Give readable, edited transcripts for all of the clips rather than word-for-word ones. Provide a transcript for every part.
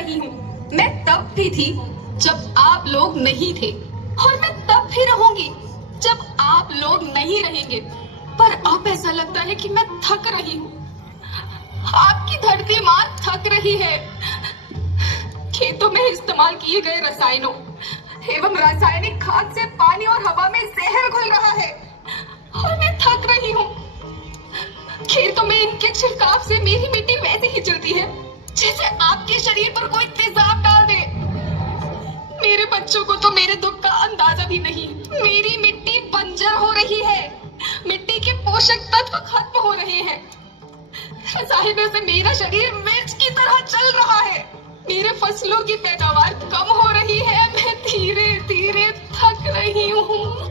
रही हूँ। मैं तब भी थी जब आप लोग नहीं थे, और मैं तब भी रहूंगी जब आप लोग नहीं रहेंगे। पर अब ऐसा लगता है कि मैं थक रही हूँ। आपकी धरती माँ थक रही है। खेतों में इस्तेमाल किए गए रसायनों एवं रासायनिक खाद से पानी और हवा में जहर घुल रहा है, और मैं थक रही हूँ। खेतों में इनके छिड़काव से मेरी मिट्टी वैसे ही चलती है जैसे आपके शरीर पर कोई तेजाब डाल दे। मेरे बच्चों को तो मेरे दुख का अंदाजा भी नहीं। मेरी मिट्टी बंजर हो रही है, मिट्टी के पोषक तत्व खत्म हो रहे हैं। रसायनों से मेरा शरीर मिर्च की तरह चल रहा है। मेरे फसलों की पैदावार कम हो रही है। मैं धीरे धीरे थक रही हूँ।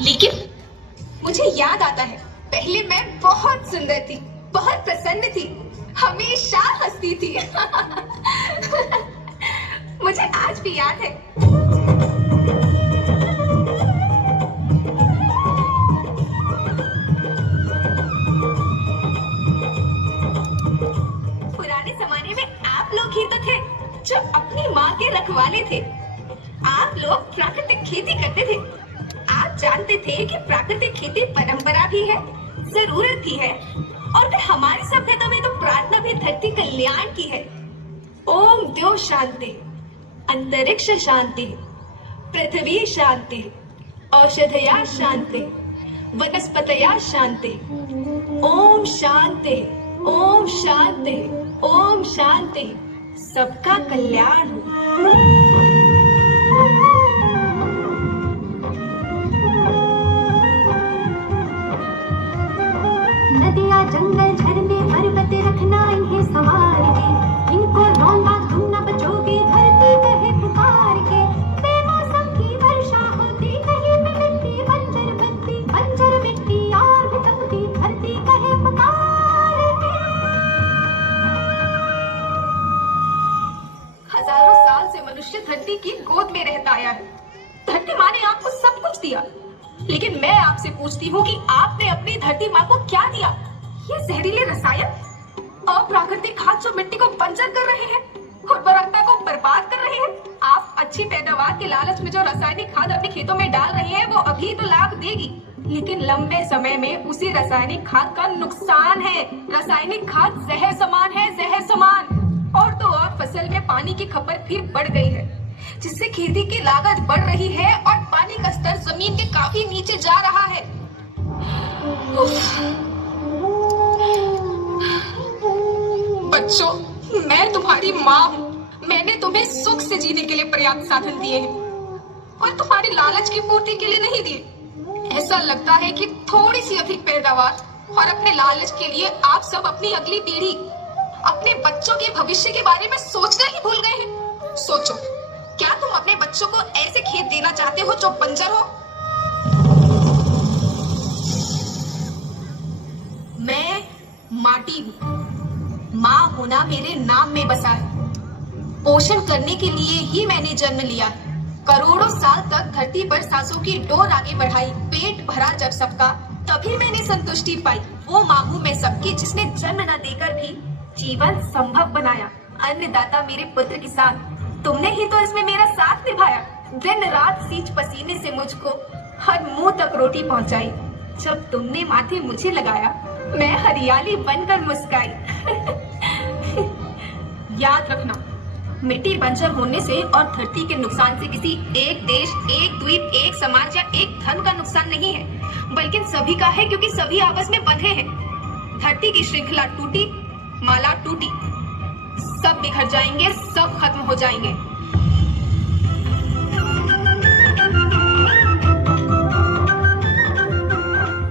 लेकिन मुझे याद आता है, पहले मैं बहुत सुंदर थी, बहुत प्रसन्न थी, हमेशा हंसती थी। मुझे आज भी याद है। पुराने जमाने में आप लोग ही तो थे जो अपनी माँ के रखवाले थे। आप लोग प्राकृतिक खेती करते थे। आप जानते थे कि प्राकृतिक खेती परंपरा भी है, जरूरत भी है, और फिर हमारी सभ्यता में तो प्रार्थना भी धरती कल्याण की है। ओम द्यो शांति, अंतरिक्ष शांति, पृथ्वी शांति, औषधया शांति, वनस्पतया शांति। ओम शांति, ओम शांति, ओम शांति। सबका कल्याण हो। नदियाँ जंगल झरने पर्वत रखना इन्हें संवार के, इनको रोना तुम न बचोगे धरती कहे पुकार के। बेमौसम की वर्षा होती कहीं पे मिट्टी बंजर बनती, बंजर मिट्टी और भी तपती धरती कहे पुकार के। हजारों साल से मनुष्य धरती की गोद में रहता आया है। धरती माँ ने आपको सब कुछ दिया, लेकिन मैं आपसे पूछती हूँ कि आपने अपनी धरती माँ को क्या दिया? ये जहरीले रसायन, अप्राकृतिक खाद जो मिट्टी को बंजर कर रहे हैं, उर्वरकता को बर्बाद कर रहे हैं। आप अच्छी पैदावार के लालच में जो रासायनिक खाद अपने खेतों में डाल रही हैं, वो अभी तो लाभ देगी, लेकिन लंबे समय में उसी रासायनिक खाद का नुकसान है। रासायनिक खाद जहर समान है, जहर समान। और तो और फसल में पानी की खपत भी बढ़ गई है, जिससे खेती की लागत बढ़ रही है और पानी का स्तर जमीन के काफी नीचे जा रहा है। बच्चों, मैं तुम्हारी माँ हूँ। मैंने तुम्हें सुख से जीने के लिए पर्याप्त साधन दिए हैं, और तुम्हारी लालच की पूर्ति के लिए नहीं दिए। ऐसा लगता है कि थोड़ी सी अधिक पैदावार और अपने लालच के लिए आप सब अपनी अगली पीढ़ी, अपने बच्चों के भविष्य के बारे में सोचना ही भूल गए हैं। सोचो, क्या तुम अपने बच्चों को ऐसे खेत देना चाहते हो जो बंजर हो? मैं माटी हूँ। माँ होना मेरे नाम में बसा है। पोषण करने के लिए ही मैंने जन्म लिया है। करोड़ों साल तक धरती पर सांसों की डोर आगे बढ़ाई, पेट भरा जब सबका, तभी मैंने संतुष्टि पाई। वो माँ हूँ मैं सबकी, जिसने जन्म न देकर भी जीवन संभव बनाया। अन्नदाता मेरे पुत्र किसान, तुमने ही तो इसमें मेरा साथ निभाया। दिन रात सींच पसीने से मुझको हर मुंह तक रोटी पहुंचाई। जब तुमने माथे मुझे लगाया, मैं हरियाली बनकर मुस्काई। याद रखना, मिट्टी बंजर होने से और धरती के नुकसान से किसी एक देश, एक द्वीप, एक समाज या एक धन का नुकसान नहीं है, बल्कि सभी का है, क्योंकि सभी आपस में बंधे हैं। धरती की श्रृंखला टूटी, माला टूटी, सब बिखर जाएंगे, सब खत्म हो जाएंगे।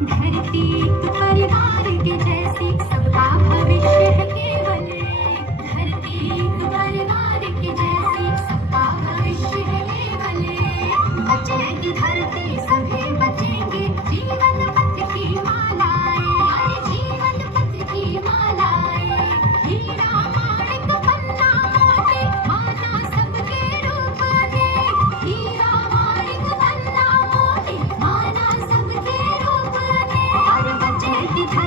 धरती एक परिवार के जैसी, सबका भविष्य है केवल एक। धरती एक परिवार के जैसी, सबका भविष्य है केवल एक। बचेगी धरती, सभी बचेंगे, जीवन पथ की मालाएं, हर जीवन पथ की मालाएं। हीरा माणिक पन्ना मोती, माना सब की